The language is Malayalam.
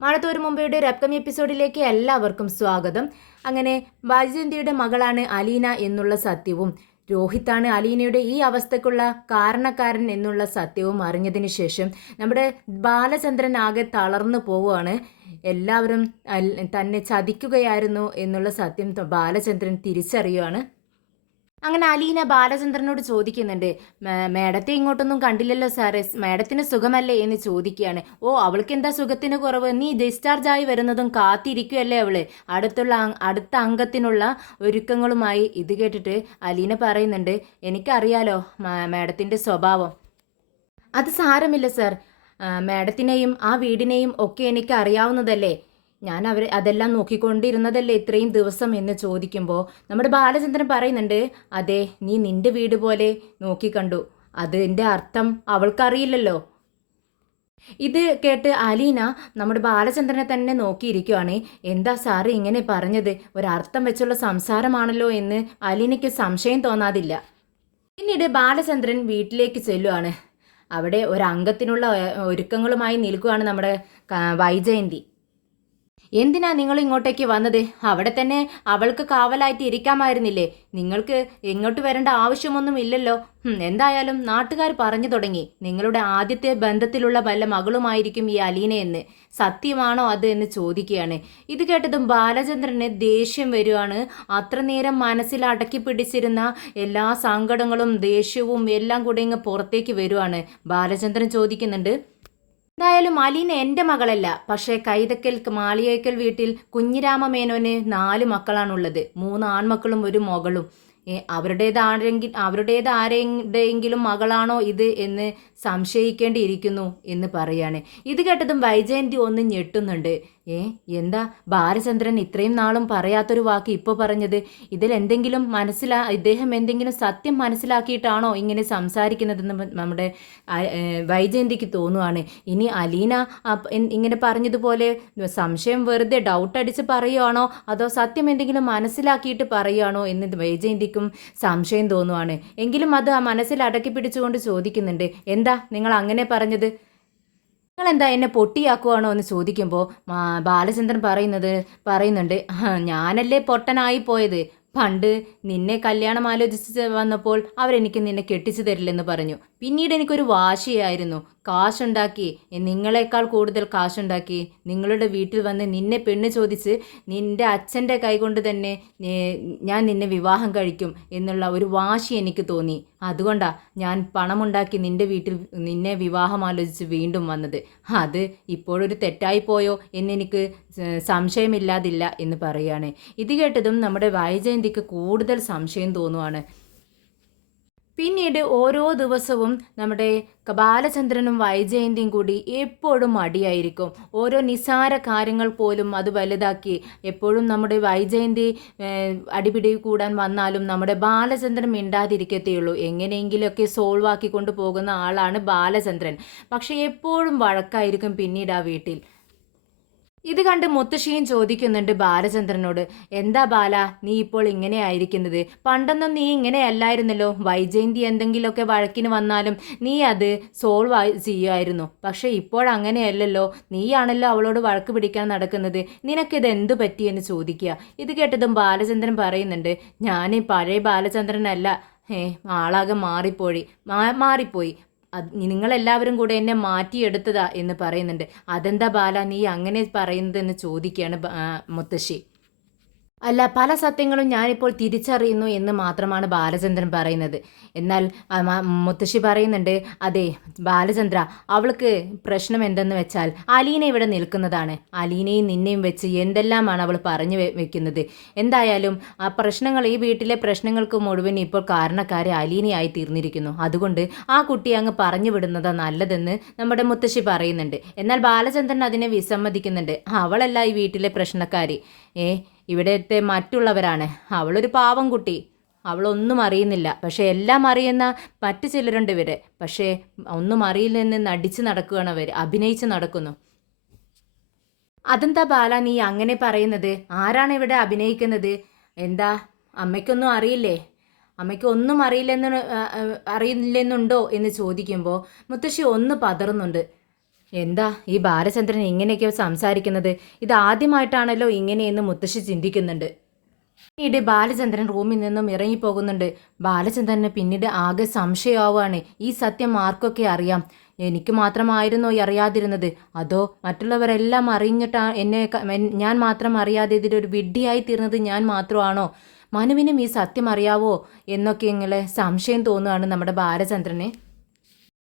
മഴത്തോരു മുമ്പയുടെ ഒരു അപ്കമിങ് എപ്പിസോഡിലേക്ക് എല്ലാവർക്കും സ്വാഗതം. അങ്ങനെ വൈജയന്തിയുടെ മകളാണ് അലീന എന്നുള്ള സത്യവും രോഹിത്താണ് അലീനയുടെ ഈ അവസ്ഥക്കുള്ള കാരണക്കാരൻ എന്നുള്ള സത്യവും അറിഞ്ഞതിന് ശേഷം നമ്മുടെ ബാലചന്ദ്രൻ ആകെ തളർന്നു പോവുകയാണ്. എല്ലാവരും തന്നെ ചതിക്കുകയായിരുന്നു എന്നുള്ള സത്യം ബാലചന്ദ്രൻ തിരിച്ചറിയുകയാണ്. അങ്ങനെ അലീന ബാലചന്ദ്രനോട് ചോദിക്കുന്നുണ്ട്, മേഡത്തെ ഇങ്ങോട്ടൊന്നും കണ്ടില്ലല്ലോ സാറേ, മേഡത്തിന് സുഖമല്ലേ എന്ന് ചോദിക്കുകയാണ്. ഓ, അവൾക്ക് എന്താ സുഖത്തിന് കുറവ്, നീ ഡിസ്ചാർജ് ആയി വരുന്നതും കാത്തിരിക്കുകയല്ലേ അവള്, അടുത്ത അംഗത്തിനുള്ള ഒരുക്കങ്ങളുമായി. ഇത് കേട്ടിട്ട് അലീന പറയുന്നുണ്ട്, എനിക്കറിയാലോ മേഡത്തിൻ്റെ സ്വഭാവം, അത് സാരമില്ല സാർ, മേഡത്തിനെയും ആ വീടിനെയും ഒക്കെ എനിക്ക് അറിയാവുന്നതല്ലേ, ഞാൻ അതെല്ലാം നോക്കിക്കൊണ്ടിരുന്നതല്ലേ ഇത്രയും ദിവസം എന്ന് ചോദിക്കുമ്പോൾ നമ്മുടെ ബാലചന്ദ്രൻ പറയുന്നുണ്ട്, അതെ, നീ നിന്റെ വീട് പോലെ നോക്കിക്കണ്ടു, അതിൻ്റെ അർത്ഥം അവൾക്കറിയില്ലല്ലോ. ഇത് കേട്ട് അലീന നമ്മുടെ ബാലചന്ദ്രനെ തന്നെ നോക്കിയിരിക്കുവാണ്. എന്താ സാറ് ഇങ്ങനെ പറഞ്ഞത്, ഒരർത്ഥം വെച്ചുള്ള സംസാരമാണല്ലോ എന്ന് അലീനയ്ക്ക് സംശയം തോന്നാതില്ല. പിന്നീട് ബാലചന്ദ്രൻ വീട്ടിലേക്ക് ചെല്ലുവാണ്. അവിടെ ഒരംഗത്തിനുള്ള ഒരുക്കങ്ങളുമായി നിൽക്കുകയാണ് നമ്മുടെ വൈജയന്തി. എന്തിനാ നിങ്ങൾ ഇങ്ങോട്ടേക്ക് വന്നത്, അവിടെ തന്നെ അവൾക്ക് കാവലായിട്ട് ഇരിക്കാമായിരുന്നില്ലേ, നിങ്ങൾക്ക് ഇങ്ങോട്ട് വരേണ്ട ആവശ്യമൊന്നും ഇല്ലല്ലോ. എന്തായാലും നാട്ടുകാർ പറഞ്ഞു തുടങ്ങി നിങ്ങളുടെ ആദ്യത്തെ ബന്ധത്തിലുള്ള വല്ല മകളുമായിരിക്കും ഈ അലീനയെന്ന്, സത്യമാണോ അത് എന്ന് ചോദിക്കുകയാണ്. ഇത് കേട്ടതും ബാലചന്ദ്രന് ദേഷ്യം വരുവാണ്. അത്ര നേരം മനസ്സിൽ അടക്കി പിടിച്ചിരുന്ന എല്ലാ സങ്കടങ്ങളും ദേഷ്യവും എല്ലാം കൂടെ ഇങ്ങ് പുറത്തേക്ക് വരുവാണ്. ബാലചന്ദ്രൻ ചോദിക്കുന്നുണ്ട്, എന്തായാലും അലീന എൻ്റെ മകളല്ല, പക്ഷേ കൈതക്കൽ മാളിയേക്കൽ വീട്ടിൽ കുഞ്ഞിരാമ മേനോന് 4 മക്കളാണുള്ളത്, 3 ആൺമക്കളും 1 മകളും. ആരുടെയെങ്കിലും മകളാണോ ഇത് എന്ന് സംശയിക്കേണ്ടിയിരിക്കുന്നു എന്ന് പറയാണ്. ഇത് കേട്ടതും വൈജയന്തി ഒന്ന് ഞെട്ടുന്നുണ്ട്. എന്താ ബാലചന്ദ്രൻ ഇത്രയും നാളും പറയാത്തൊരു വാക്ക് ഇപ്പോൾ പറഞ്ഞത്, ഇതിലെന്തെങ്കിലും ഇദ്ദേഹം എന്തെങ്കിലും സത്യം മനസ്സിലാക്കിയിട്ടാണോ ഇങ്ങനെ സംസാരിക്കുന്നതെന്ന് നമ്മുടെ വൈജയന്തിക്ക് തോന്നുവാണ്. ഇനി അലീന ഇങ്ങനെ പറഞ്ഞതുപോലെ സംശയം വെറുതെ ഡൗട്ട് അടിച്ച് പറയുവാണോ അതോ സത്യം എന്തെങ്കിലും മനസ്സിലാക്കിയിട്ട് പറയുവാണോ എന്ന് വൈജയന്തിക്കും സംശയം തോന്നുവാണ്. എങ്കിലും അത് ആ മനസ്സിൽ അടക്കി പിടിച്ചുകൊണ്ട് ചോദിക്കുന്നുണ്ട്, എന്താ നിങ്ങൾ അങ്ങനെ പറഞ്ഞത്, നിങ്ങളെന്താ എന്നെ പൊട്ടിയാക്കുവാണോ എന്ന് ചോദിക്കുമ്പോൾ ബാലചന്ദ്രൻ പറയുന്നുണ്ട്, ഞാനല്ലേ പൊട്ടനായി പോയത്, പണ്ട് നിന്നെ കല്യാണം ആലോചിച്ച് വന്നപ്പോൾ അവരെനിക്ക് നിന്നെ കെട്ടിച്ചു തരില്ലെന്ന് പറഞ്ഞു. പിന്നീട് എനിക്കൊരു വാശിയായിരുന്നു, കാശുണ്ടാക്കി, നിങ്ങളെക്കാൾ കൂടുതൽ കാശുണ്ടാക്കി നിങ്ങളുടെ വീട്ടിൽ വന്ന് നിന്നെ പെണ്ണ് ചോദിച്ച് നിന്റെ അച്ഛൻ്റെ കൈകൊണ്ട് തന്നെ ഞാൻ നിന്നെ വിവാഹം കഴിക്കും എന്നുള്ള ഒരു വാശി എനിക്ക് തോന്നി. അതുകൊണ്ടാണ് ഞാൻ പണമുണ്ടാക്കി നിന്റെ വീട്ടിൽ നിന്നെ വിവാഹം ആലോചിച്ച് വീണ്ടും വന്നത്. അത് ഇപ്പോഴൊരു തെറ്റായി പോയോ എന്നെനിക്ക് സംശയമില്ലാതില്ല എന്ന് പറയുകയാണ്. ഇത് കേട്ടതും നമ്മുടെ വൈജയന്തിക്ക് കൂടുതൽ സംശയം തോന്നുവാണ്. പിന്നീട് ഓരോ ദിവസവും നമ്മുടെ ബാലചന്ദ്രനും വൈജയന്തിയും കൂടി എപ്പോഴും മടിയായിരിക്കും. ഓരോ നിസാര കാര്യങ്ങൾ പോലും അത് വലുതാക്കി എപ്പോഴും നമ്മുടെ വൈജയന്തി അടിപിടി കൂടാൻ വന്നാലും നമ്മുടെ ബാലചന്ദ്രൻ മിണ്ടാതിരിക്കത്തേയുള്ളൂ. എങ്ങനെയെങ്കിലുമൊക്കെ സോൾവ് ആക്കി കൊണ്ടുപോകുന്ന ആളാണ് ബാലചന്ദ്രൻ. പക്ഷേ എപ്പോഴും വഴക്കായിരിക്കും പിന്നീട് ആ വീട്ടിൽ. ഇത് കണ്ട് മുത്തശ്ശിയും ചോദിക്കുന്നുണ്ട് ബാലചന്ദ്രനോട്, എന്താ ബാല നീ ഇപ്പോൾ ഇങ്ങനെ ആയിരിക്കുന്നത്, പണ്ടൊന്നും നീ ഇങ്ങനെ അല്ലായിരുന്നല്ലോ, വൈജയന്തി എന്തെങ്കിലുമൊക്കെ വഴക്കിന് വന്നാലും നീ അത് സോൾവ് ചെയ്യുമായിരുന്നു, പക്ഷേ ഇപ്പോഴങ്ങനെയല്ലല്ലോ, നീയാണല്ലോ അവളോട് വഴക്ക് പിടിക്കാൻ നടക്കുന്നത്, നിനക്കിത് എന്തു പറ്റിയെന്ന് ചോദിക്കുക. ഇത് കേട്ടതും ബാലചന്ദ്രൻ പറയുന്നുണ്ട്, ഞാൻ പഴയ ബാലചന്ദ്രനല്ല, ആളാകെ മാറിപ്പോയി, നിങ്ങളെല്ലാവരും കൂടെ എന്നെ മാറ്റിയെടുത്തതാ എന്ന് പറയുന്നുണ്ട്. അതെന്താ ബാല നീ അങ്ങനെ പറയുന്നതെന്ന് ചോദിക്കുകയാണ് മുത്തശ്ശി. അല്ല, പല സത്യങ്ങളും ഞാനിപ്പോൾ തിരിച്ചറിയുന്നു എന്ന് മാത്രമാണ് ബാലചന്ദ്രൻ പറയുന്നത്. എന്നാൽ മുത്തശ്ശി പറയുന്നുണ്ട്, അതെ ബാലചന്ദ്ര, അവൾക്ക് പ്രശ്നം എന്തെന്ന് വെച്ചാൽ അലീന ഇവിടെ നിൽക്കുന്നതാണ്. അലീനയും നിന്നെയും വെച്ച് എന്തെല്ലാമാണ് അവൾ പറഞ്ഞു വെക്കുന്നത്. എന്തായാലും ആ പ്രശ്നങ്ങൾ, ഈ വീട്ടിലെ പ്രശ്നങ്ങൾക്ക് മുഴുവൻ ഇപ്പോൾ കാരണക്കാരെ അലീനയായി തീർന്നിരിക്കുന്നു. അതുകൊണ്ട് ആ കുട്ടിയെ അങ്ങ് പറഞ്ഞു വിടുന്നതാ നല്ലതെന്ന് നമ്മുടെ മുത്തശ്ശി പറയുന്നുണ്ട്. എന്നാൽ ബാലചന്ദ്രൻ അതിനെ വിസമ്മതിക്കുന്നുണ്ട്. അവളല്ല ഈ വീട്ടിലെ പ്രശ്നക്കാരി, ഇവിടത്തെ മറ്റുള്ളവരാണ്. അവളൊരു പാവം കുട്ടി, അവളൊന്നും അറിയുന്നില്ല, പക്ഷെ എല്ലാം അറിയുന്ന മറ്റു ചിലരുണ്ട് ഇവര്, പക്ഷേ ഒന്നും അറിയില്ലെന്ന് നടിച്ച് നടക്കുകയാണ് അവർ, അഭിനയിച്ച് നടക്കുന്നു. അതെന്താ ബാല നീ അങ്ങനെ പറയുന്നത്, ആരാണ് ഇവിടെ അഭിനയിക്കുന്നത്, എന്താ അമ്മയ്ക്കൊന്നും അറിയില്ലേ, അമ്മയ്ക്ക് ഒന്നും അറിയില്ലെന്നുണ്ടോ എന്ന് ചോദിക്കുമ്പോൾ മുത്തശ്ശി ഒന്ന് പതറുന്നുണ്ട്. എന്താ ഈ ബാലചന്ദ്രൻ ഇങ്ങനെയൊക്കെ സംസാരിക്കുന്നത്? ഇത് ആദ്യമായിട്ടാണല്ലോ ഇങ്ങനെയെന്ന് മുത്തശ്ശി ചിന്തിക്കുന്നുണ്ട്. പിന്നീട് ബാലചന്ദ്രൻ റൂമിൽ നിന്നും ഇറങ്ങിപ്പോകുന്നുണ്ട്. ബാലചന്ദ്രന് പിന്നീട് ആകെ സംശയമാവുകയാണ്. ഈ സത്യം ആർക്കൊക്കെ അറിയാം? എനിക്ക് മാത്രമായിരുന്നോ ഈ അറിയാതിരുന്നത്? അതോ മറ്റുള്ളവരെല്ലാം അറിഞ്ഞിട്ടാ ഞാൻ മാത്രം അറിയാതെ ഇതിലൊരു വിഡ്ഢിയായി തീർന്നത് ഞാൻ മാത്രമാണോ? മനുവിനും ഈ സത്യം അറിയാവോ എന്നൊക്കെ ഇങ്ങനെ സംശയം തോന്നുകയാണ് നമ്മുടെ ബാലചന്ദ്രന്.